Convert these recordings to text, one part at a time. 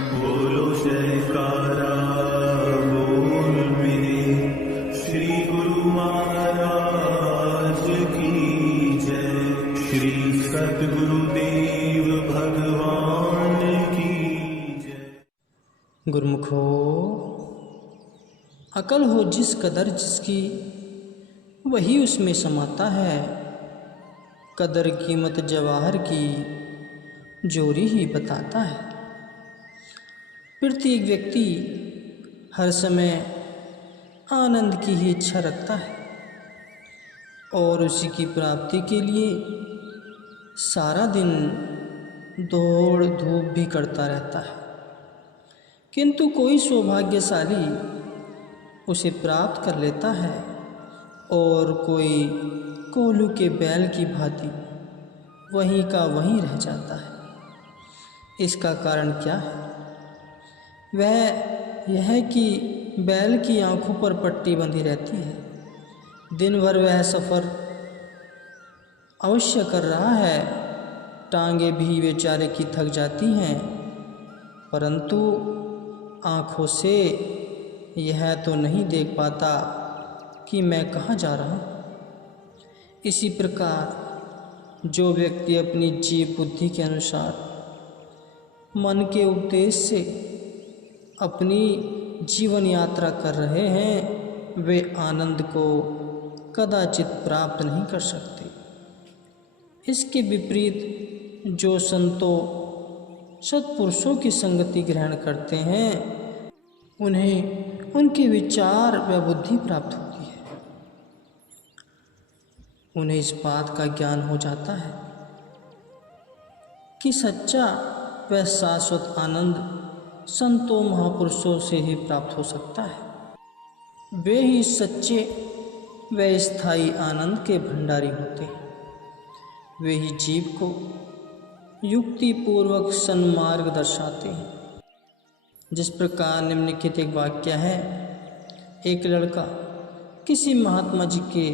बोलो जयकारा बोल मेरे श्री गुरु महाराज की जय। श्री सद्गुरुदेव भगवान की जय। गुरुमुखो, अकल हो जिस कदर जिसकी, वही उसमें समाता है। कदर कीमत जवाहर की जोरी ही बताता है। प्रत्येक व्यक्ति हर समय आनंद की ही इच्छा रखता है और उसी की प्राप्ति के लिए सारा दिन दौड़ धूप भी करता रहता है। किंतु कोई सौभाग्यशाली उसे प्राप्त कर लेता है और कोई कोल्हू के बैल की भांति वहीं का वहीं रह जाता है। इसका कारण क्या है? वह यह है कि बैल की आंखों पर पट्टी बंधी रहती है। दिन भर वह सफ़र अवश्य कर रहा है, टांगे भी बेचारे की थक जाती हैं, परंतु आँखों से यह तो नहीं देख पाता कि मैं कहाँ जा रहा हूँ। इसी प्रकार जो व्यक्ति अपनी जीव बुद्धि के अनुसार मन के उपदेश से अपनी जीवन यात्रा कर रहे हैं, वे आनंद को कदाचित प्राप्त नहीं कर सकते। इसके विपरीत जो संतों सत्पुरुषों की संगति ग्रहण करते हैं, उन्हें उनके विचार व बुद्धि प्राप्त होती है। उन्हें इस बात का ज्ञान हो जाता है कि सच्चा व शाश्वत आनंद संतों महापुरुषों से ही प्राप्त हो सकता है। वे ही सच्चे व स्थायी आनंद के भंडारी होते हैं। वे ही जीव को युक्ति पूर्वक सन्मार्ग दर्शाते हैं। जिस प्रकार निम्नलिखित एक वाक्य है। एक लड़का किसी महात्मा जी के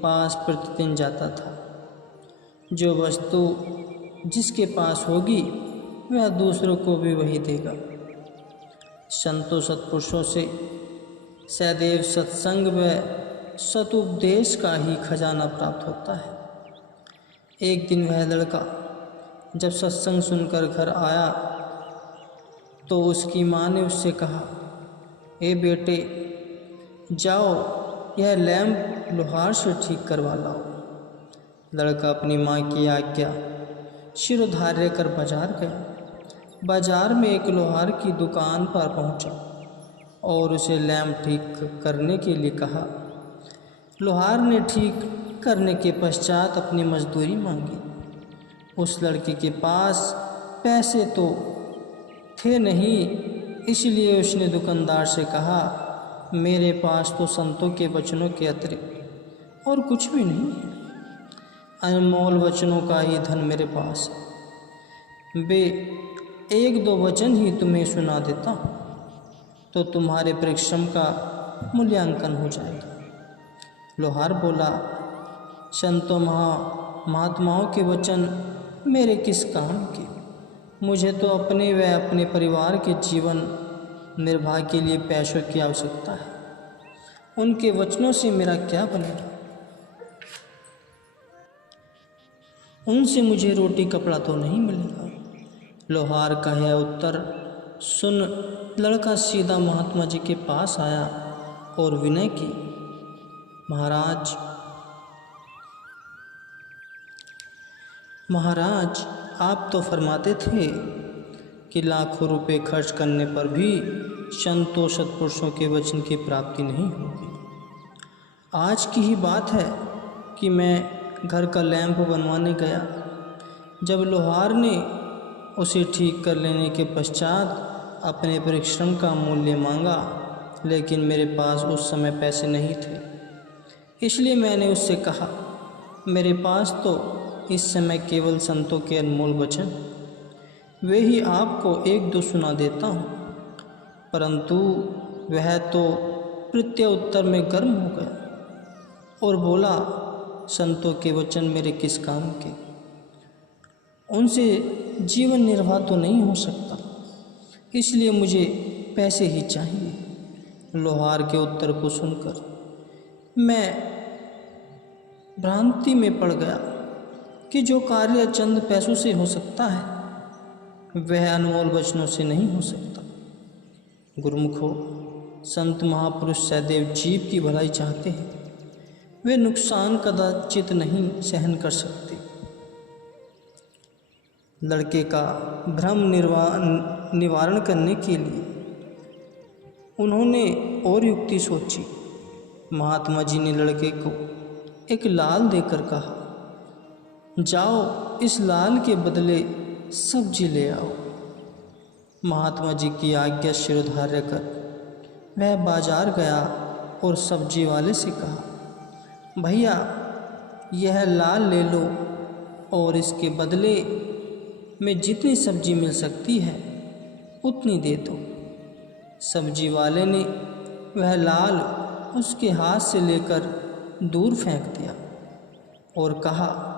पास प्रतिदिन जाता था। जो वस्तु जिसके पास होगी वह दूसरों को भी वही देगा। संतों सत्पुरुषों से सदैव सत्संग व सतुपदेश का ही खजाना प्राप्त होता है। एक दिन वह लड़का जब सत्संग सुनकर घर आया तो उसकी माँ ने उससे कहा, ए बेटे, जाओ यह लैंप लोहार से ठीक करवा लाओ। लड़का अपनी माँ की आज्ञा शिरोधार्य कर बाजार गया। बाजार में एक लोहार की दुकान पर पहुंचा और उसे लैंप ठीक करने के लिए कहा। लोहार ने ठीक करने के पश्चात अपनी मजदूरी मांगी। उस लड़के के पास पैसे तो थे नहीं, इसलिए उसने दुकानदार से कहा, मेरे पास तो संतों के वचनों के अतिरिक्त और कुछ भी नहीं है। अनमोल वचनों का ही धन मेरे पास है। वे एक दो वचन ही तुम्हें सुना देता हूँ तो तुम्हारे परिश्रम का मूल्यांकन हो जाएगा। लोहार बोला, संतों महात्माओं के वचन मेरे किस काम के? मुझे तो अपने व अपने परिवार के जीवन निर्वाह के लिए पैसों की आवश्यकता है। उनके वचनों से मेरा क्या बनेगा? उनसे मुझे रोटी कपड़ा तो नहीं मिलेगा। लोहार का यह उत्तर सुन लड़का सीधा महात्मा जी के पास आया और विनय की, महाराज, आप तो फरमाते थे कि लाखों रुपए खर्च करने पर भी संतों सत्पुरुषों के वचन की प्राप्ति नहीं होगी। आज की ही बात है कि मैं घर का लैंप बनवाने गया। जब लोहार ने उसे ठीक कर लेने के पश्चात अपने परिश्रम का मूल्य मांगा, लेकिन मेरे पास उस समय पैसे नहीं थे। इसलिए मैंने उससे कहा, मेरे पास तो इस समय केवल संतों के अनमोल वचन, वे ही आपको एक दो सुना देता हूँ। परंतु वह तो प्रत्युत्तर में गर्म हो गया और बोला, संतों के वचन मेरे किस काम के? उनसे जीवन निर्वाह तो नहीं हो सकता। इसलिए मुझे पैसे ही चाहिए। लोहार के उत्तर को सुनकर मैं भ्रांति में पड़ गया कि जो कार्य चंद पैसों से हो सकता है वह अनमोल वचनों से नहीं हो सकता। गुरुमुखो, संत महापुरुष सदैव जीव की भलाई चाहते हैं, वे नुकसान कदाचित नहीं सहन कर सकते। लड़के का भ्रम निवारण करने के लिए उन्होंने और युक्ति सोची। महात्मा जी ने लड़के को एक लाल देकर कहा, जाओ इस लाल के बदले सब्जी ले आओ। महात्मा जी की आज्ञा शिरोधार्य कर वह बाजार गया और सब्जी वाले से कहा, भैया यह लाल ले लो और इसके बदले में जितनी सब्जी मिल सकती है उतनी दे दो। सब्जी वाले ने वह लाल उसके हाथ से लेकर दूर फेंक दिया और कहा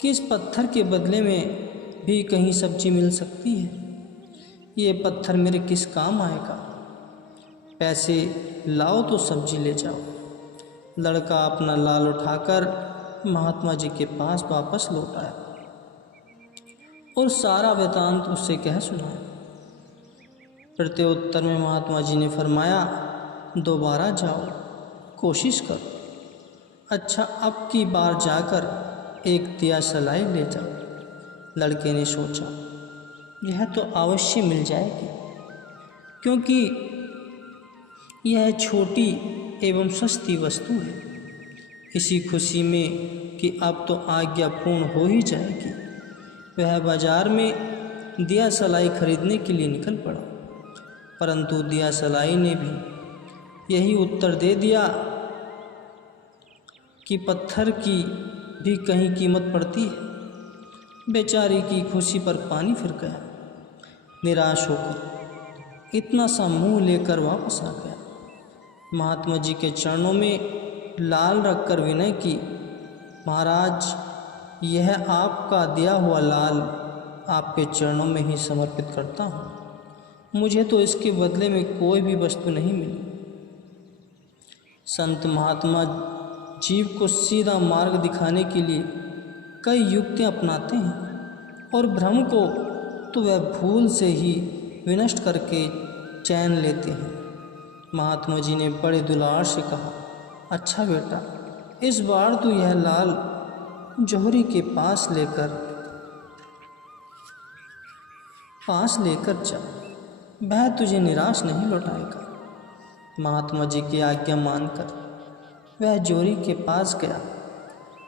कि इस पत्थर के बदले में भी कहीं सब्जी मिल सकती है। ये पत्थर मेरे किस काम आएगा? पैसे लाओ तो सब्जी ले जाओ। लड़का अपना लाल उठाकर महात्मा जी के पास वापस लौट आया और सारा वृतांत उससे कह सुनाया। प्रत्युत्तर में महात्मा जी ने फरमाया, दोबारा जाओ, कोशिश करो। अच्छा, अब की बार जाकर एक दिया सलाई ले जाओ। लड़के ने सोचा, यह तो अवश्य मिल जाएगी, क्योंकि यह छोटी एवं सस्ती वस्तु है। इसी खुशी में कि अब तो आज्ञा पूर्ण हो ही जाएगी, वह बाजार में दिया सलाई खरीदने के लिए निकल पड़ा। परंतु दिया सलाई ने भी यही उत्तर दे दिया कि पत्थर की भी कहीं कीमत पड़ती है। बेचारी की खुशी पर पानी फिर गया। निराश होकर इतना सा मुँह लेकर वापस आ गया। महात्मा जी के चरणों में लाल रखकर विनय की, महाराज यह आपका दिया हुआ लाल आपके चरणों में ही समर्पित करता हूँ। मुझे तो इसके बदले में कोई भी वस्तु नहीं मिली। संत महात्मा जीव को सीधा मार्ग दिखाने के लिए कई युक्तियाँ अपनाते हैं और भ्रम को तो वह भूल से ही विनष्ट करके चैन लेते हैं। महात्मा जी ने बड़े दुलार से कहा, अच्छा बेटा, इस बार तो यह लाल जौहरी के पास लेकर जा, वह तुझे निराश नहीं लौटाएगा। महात्मा जी की आज्ञा मानकर वह जौहरी के पास गया।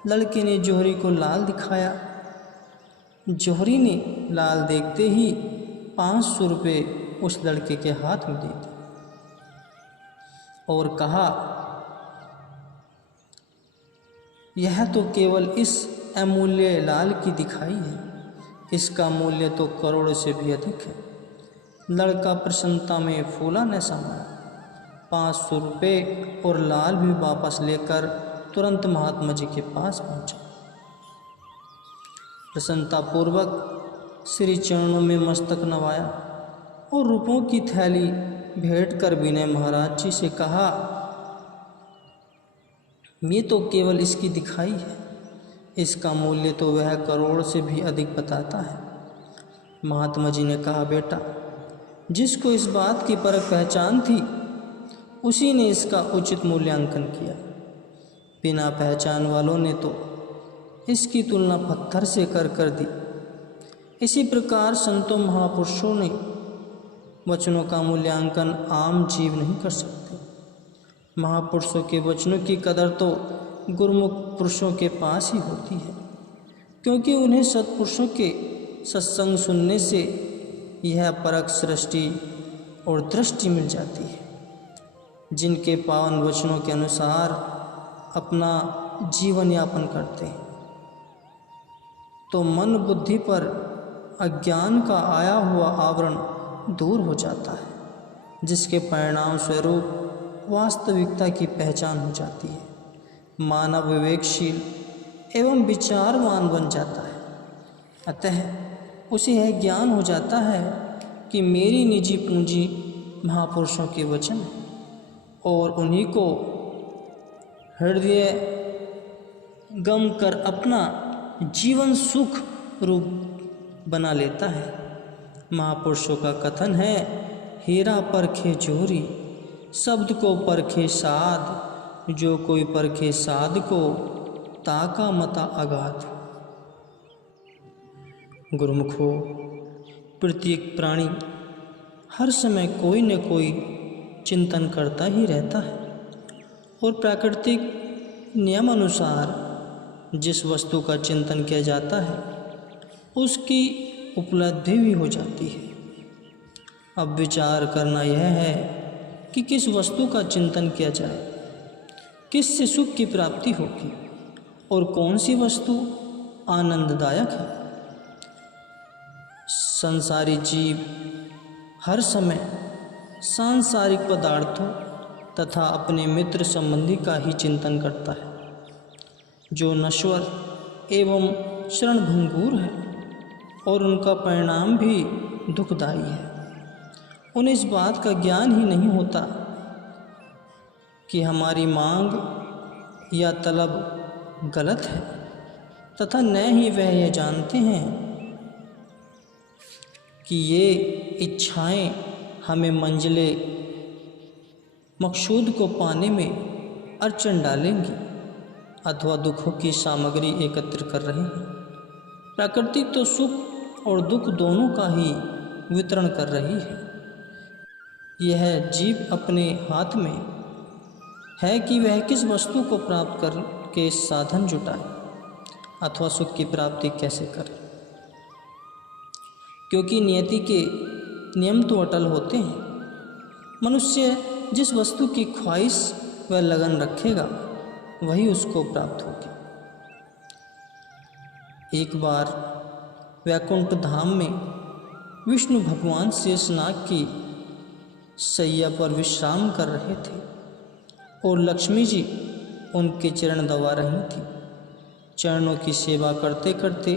लड़के ने जौहरी को लाल दिखाया। जौहरी ने लाल देखते ही 500 रुपये उस लड़के के हाथ में दे दिए और कहा, यह तो केवल इस अमूल्य लाल की दिखाई है, इसका मूल्य तो करोड़ से भी अधिक है। लड़का प्रसन्नता में फूला न समाया। 500 रुपये और लाल भी वापस लेकर तुरंत महात्मा जी के पास पहुंचा। प्रसन्नतापूर्वक श्री चरणों में मस्तक नवाया और रुपयों की थैली भेंट कर विनय महाराज जी से कहा, ये तो केवल इसकी दिखाई है, इसका मूल्य तो वह करोड़ से भी अधिक बताता है। महात्मा जी ने कहा, बेटा, जिसको इस बात की परख पहचान थी उसी ने इसका उचित मूल्यांकन किया। बिना पहचान वालों ने तो इसकी तुलना पत्थर से कर दी। इसी प्रकार संतों महापुरुषों ने वचनों का मूल्यांकन आम जीव नहीं कर सकते। महापुरुषों के वचनों की कदर तो गुरुमुख पुरुषों के पास ही होती है, क्योंकि उन्हें सत्पुरुषों के सत्संग सुनने से यह परख सृष्टि और दृष्टि मिल जाती है। जिनके पावन वचनों के अनुसार अपना जीवन यापन करते हैं तो मन बुद्धि पर अज्ञान का आया हुआ आवरण दूर हो जाता है, जिसके परिणाम स्वरूप वास्तविकता की पहचान हो जाती है। मानव विवेकशील एवं विचारवान बन जाता है। अतः उसे यह ज्ञान हो जाता है कि मेरी निजी पूंजी महापुरुषों के वचन है और उन्हीं को हृदय गम कर अपना जीवन सुख रूप बना लेता है। महापुरुषों का कथन है, हीरा परखे जोरी, शब्द को परखे साध, जो कोई परखे साध को ताका मता अगाध। गुरुमुखो, प्रत्येक प्राणी हर समय कोई न कोई चिंतन करता ही रहता है और प्राकृतिक नियम अनुसार जिस वस्तु का चिंतन किया जाता है उसकी उपलब्धि भी हो जाती है। अब विचार करना यह है कि किस वस्तु का चिंतन किया जाए, किससे सुख की प्राप्ति होगी और कौन सी वस्तु आनंददायक है। संसारी जीव हर समय सांसारिक पदार्थों तथा अपने मित्र संबंधी का ही चिंतन करता है, जो नश्वर एवं क्षणभंगुर है और उनका परिणाम भी दुखदायी है। उन्हें इस बात का ज्ञान ही नहीं होता कि हमारी मांग या तलब गलत है तथा न ही वह यह जानते हैं कि ये इच्छाएं हमें मंजिले मकसूद को पाने में अड़चन डालेंगी अथवा दुखों की सामग्री एकत्र कर रहे हैं। प्रकृति तो सुख और दुख दोनों का ही वितरण कर रही है। यह जीव अपने हाथ में है कि वह किस वस्तु को प्राप्त करके साधन जुटाए अथवा सुख की प्राप्ति कैसे करे, क्योंकि नियति के नियम तो अटल होते हैं। मनुष्य जिस वस्तु की ख्वाहिश व लगन रखेगा वही उसको प्राप्त होगी। एक बार वैकुंठ धाम में विष्णु भगवान शेषनाग की शैया पर विश्राम कर रहे थे और लक्ष्मी जी उनके चरण दबा रही थी। चरणों की सेवा करते करते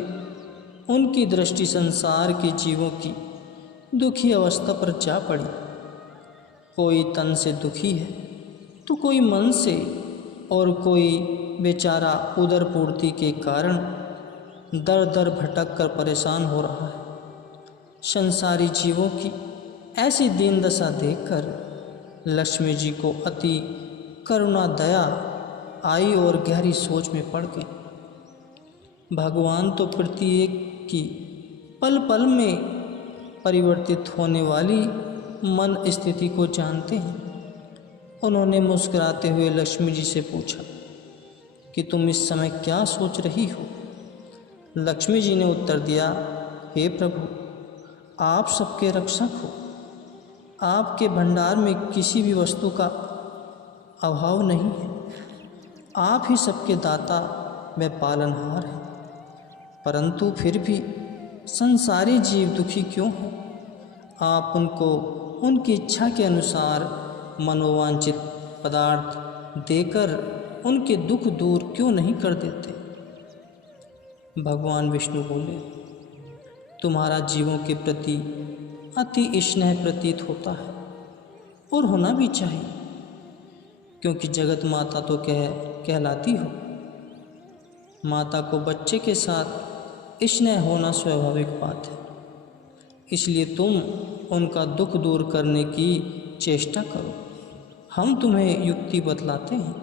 उनकी दृष्टि संसार के जीवों की दुखी अवस्था पर जा पड़ी। कोई तन से दुखी है तो कोई मन से और कोई बेचारा उदर पूर्ति के कारण दर दर भटक कर परेशान हो रहा है। संसारी जीवों की ऐसी दीन दशा देखकर लक्ष्मी जी को अति करुणा दया आई और गहरी सोच में पड़ गई। भगवान तो प्रत्येक की पल पल में परिवर्तित होने वाली मन स्थिति को जानते हैं। उन्होंने मुस्कुराते हुए लक्ष्मी जी से पूछा कि तुम इस समय क्या सोच रही हो। लक्ष्मी जी ने उत्तर दिया, हे प्रभु, आप सबके रक्षक हो। आपके भंडार में किसी भी वस्तु का अभाव नहीं है। आप ही सबके दाता व पालनहार हैं, परंतु फिर भी संसारी जीव दुखी क्यों हैं? आप उनको उनकी इच्छा के अनुसार मनोवांछित पदार्थ देकर उनके दुख दूर क्यों नहीं कर देते? भगवान विष्णु बोले, तुम्हारा जीवों के प्रति अति स्नेह प्रतीत होता है और होना भी चाहिए, क्योंकि जगत माता तो कहलाती हो। माता को बच्चे के साथ स्नेह होना स्वाभाविक बात है, इसलिए तुम उनका दुख दूर करने की चेष्टा करो। हम तुम्हें युक्ति बतलाते हैं।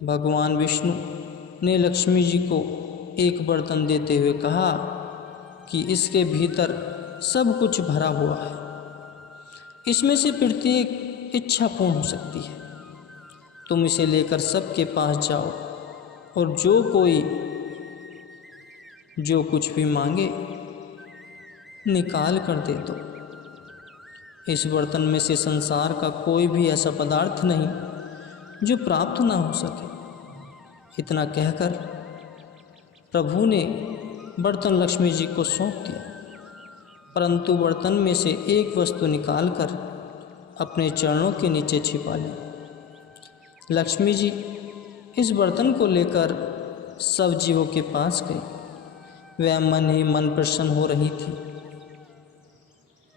भगवान विष्णु ने लक्ष्मी जी को एक बर्तन देते हुए कहा कि इसके भीतर सब कुछ भरा हुआ है। इसमें से प्रत्येक इच्छा पूर्ण हो सकती है। तुम इसे लेकर सबके पास जाओ और जो कुछ भी मांगे निकाल कर दे दो। इस बर्तन में से संसार का कोई भी ऐसा पदार्थ नहीं जो प्राप्त ना हो सके। इतना कहकर प्रभु ने बर्तन लक्ष्मी जी को सौंप दिया, परंतु बर्तन में से एक वस्तु निकालकर अपने चरणों के नीचे छिपा ली। लक्ष्मी जी इस बर्तन को लेकर सब जीवों के पास गई। वह मन ही मन प्रसन्न हो रही थी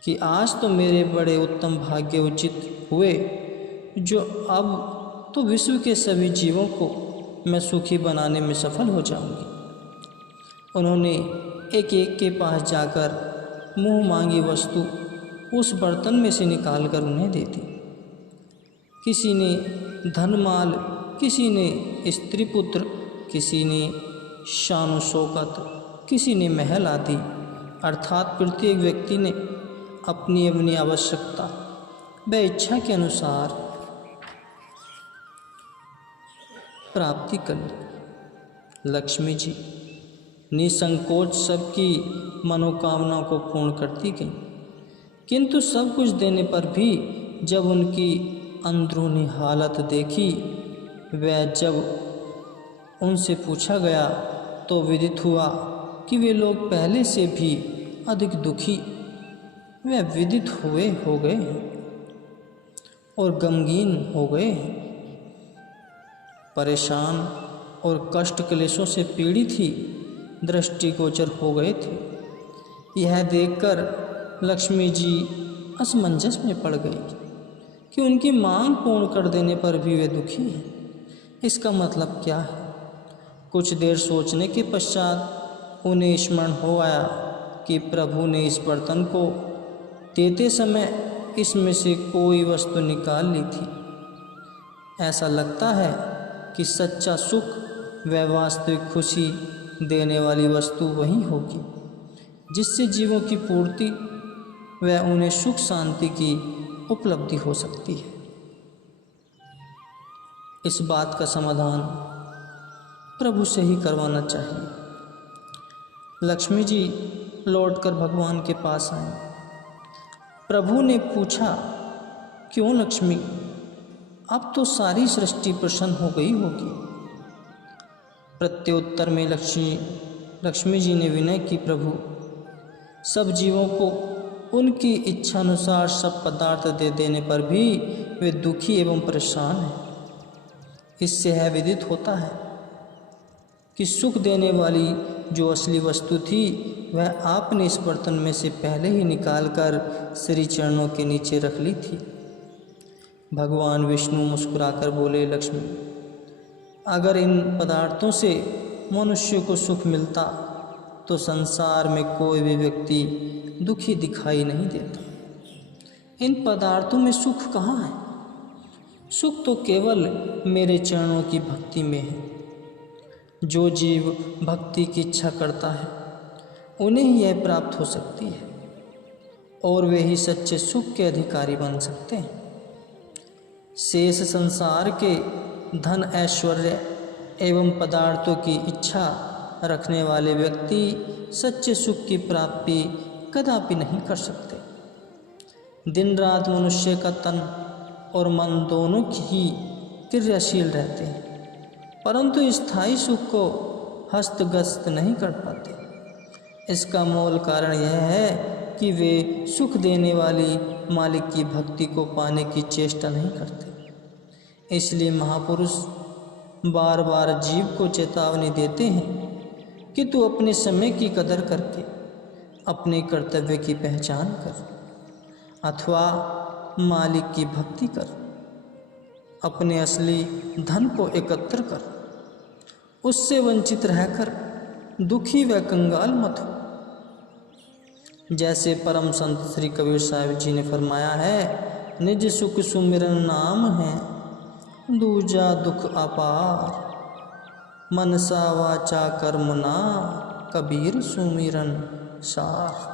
कि आज तो मेरे बड़े उत्तम भाग्य उचित हुए, जो अब तो विश्व के सभी जीवों को मैं सुखी बनाने में सफल हो जाऊंगी। उन्होंने एक एक के पास जाकर मुंह मांगी वस्तु उस बर्तन में से निकालकर उन्हें दे दी। किसी ने धनमाल, किसी ने स्त्री पुत्र, किसी ने शान शौकत, किसी ने महल आदि, अर्थात प्रत्येक व्यक्ति ने अपनी अपनी आवश्यकता व इच्छा के अनुसार प्राप्ति कर ली। लक्ष्मी जी निसंकोच सबकी मनोकामना को पूर्ण करती गई, किंतु सब कुछ देने पर भी जब उनकी अंदरूनी हालत देखी व जब उनसे पूछा गया तो विदित हुआ कि वे लोग पहले से भी अधिक दुखी व विदित हुए हो गए और गमगीन हो गए, परेशान और कष्ट क्लेशों से पीड़ित ही दृष्टिगोचर हो गए थे। यह देखकर लक्ष्मी जी असमंजस में पड़ गई कि उनकी मांग पूर्ण कर देने पर भी वे दुखी हैं। इसका मतलब क्या है? कुछ देर सोचने के पश्चात उन्हें स्मरण हो आया कि प्रभु ने इस बर्तन को देते समय इसमें से कोई वस्तु निकाल ली थी। ऐसा लगता है कि सच्चा सुख व वास्तविक खुशी देने वाली वस्तु वही होगी जिससे जीवों की पूर्ति व उन्हें सुख शांति की उपलब्धि हो सकती है। इस बात का समाधान प्रभु से ही करवाना चाहिए। लक्ष्मी जी लौटकर भगवान के पास आए। प्रभु ने पूछा, क्यों लक्ष्मी, अब तो सारी सृष्टि प्रसन्न हो गई होगी। प्रत्युत्तर में लक्ष्मी जी ने विनय की, प्रभु, सब जीवों को उनकी इच्छानुसार सब पदार्थ दे देने पर भी वे दुखी एवं परेशान हैं। इससे यह विदित होता है कि सुख देने वाली जो असली वस्तु थी वह आपने इस बर्तन में से पहले ही निकालकर श्री चरणों के नीचे रख ली थी। भगवान विष्णु मुस्कुराकर बोले, लक्ष्मी, अगर इन पदार्थों से मनुष्य को सुख मिलता तो संसार में कोई भी व्यक्ति दुखी दिखाई नहीं देता। इन पदार्थों में सुख कहाँ है? सुख तो केवल मेरे चरणों की भक्ति में है। जो जीव भक्ति की इच्छा करता है उन्हें ही यह प्राप्त हो सकती है और वे ही सच्चे सुख के अधिकारी बन सकते हैं। शेष संसार के धन, ऐश्वर्य एवं पदार्थों की इच्छा रखने वाले व्यक्ति सच्चे सुख की प्राप्ति कदापि नहीं कर सकते। दिन रात मनुष्य का तन और मन दोनों ही क्रियाशील रहते हैं, परंतु स्थायी सुख को हस्तगत नहीं कर पाते। इसका मूल कारण यह है कि वे सुख देने वाली मालिक की भक्ति को पाने की चेष्टा नहीं करते। इसलिए महापुरुष बार बार जीव को चेतावनी देते हैं कि तू अपने समय की कदर करके अपने कर्तव्य की पहचान कर अथवा मालिक की भक्ति कर, अपने असली धन को एकत्र कर, उससे वंचित रहकर दुखी व कंगाल मत हो। जैसे परम संत श्री कबीर साहिब जी ने फरमाया है, निज सुख सुमिरन नाम है, दूजा दुख अपार, मनसा वाचा कर्मना, कबीर सुमिरन सार।